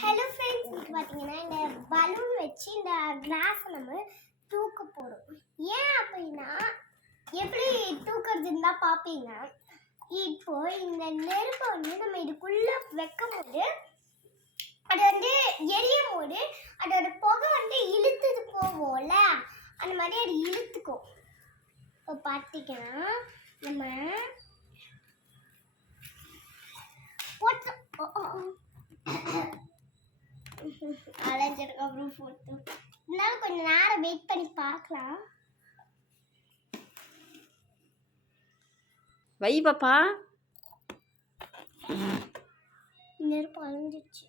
Hello friends, இது பார்த்தீங்கன்னா இந்த பலூன் வச்சு இந்த கிளாஸ் நம்ம தூக்க போகிறோம். ஏன் அப்படின்னா எப்படி தூக்கிறதுன்னு தான் பார்ப்பீங்க. இப்போ இந்த நெருப்பை நம்ம இதுக்குள்ளே வைக்கும் போது அது எரியும் போது அதோட புகை இழுத்துட்டு போவோம்ல, அந்த மாதிரி அது இழுத்துக்கும். இப்போ பார்த்தீங்கன்னா நம்ம போட்டு அலைஞ்சிருக்கு. அப்புறம் போட்டு இருந்தாலும் கொஞ்சம் நேரம் வெயிட் பண்ணி பார்க்கலாம். வை பாப்பா. நெருப்பு அழிஞ்சிச்சு.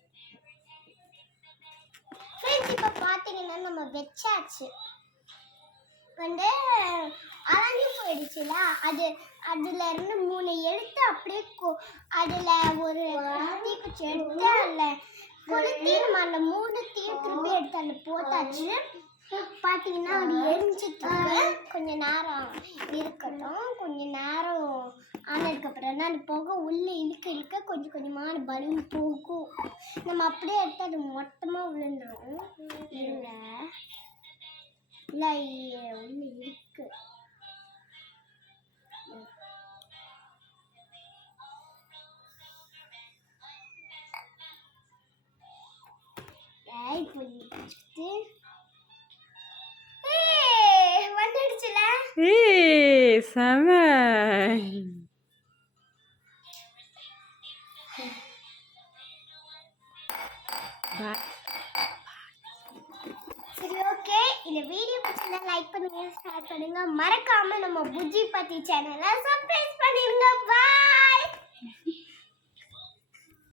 ஃப்ரெண்ட்ஸ், இப்போ பார்த்தீங்கன்னா நம்ம வச்சாச்சு. அலைஞ்சு போயிடுச்சுல, அதுல இருந்து 3 எடுத்து அப்படியே அதுல ஒரு தீக்குச்சி எடுத்து அதில் கொளுத்தி நம்ம அந்த 3 திருப்பி எடுத்து அதில் போட்டாச்சு. பார்த்தீங்கன்னா அது எரிஞ்சிட்டு கொஞ்ச நேரம் இருக்கட்டும். கொஞ்ச நேரம் ஆனதுக்கப்புறம் தான் அந்த புகை உள்ளே இழுக்க கொஞ்சம் கொஞ்சமான பலூன் போகும். நம்ம அப்படியே எடுத்து அது மொத்தமாக விழுந்துடும். இல்லை உள்ள இருக்கு. வந்துடுச்சுல. செம. சரி, ஓகே. இந்த வீடியோ பிடிச்சிருந்தா லைக் பண்ணுங்க, ஷேர் பண்ணுங்க. மறக்காம நம்ம புஜ்ஜி பத்தி சேனலை சப்ஸ்கிரைப் பண்ணிடுங்க. பாய்.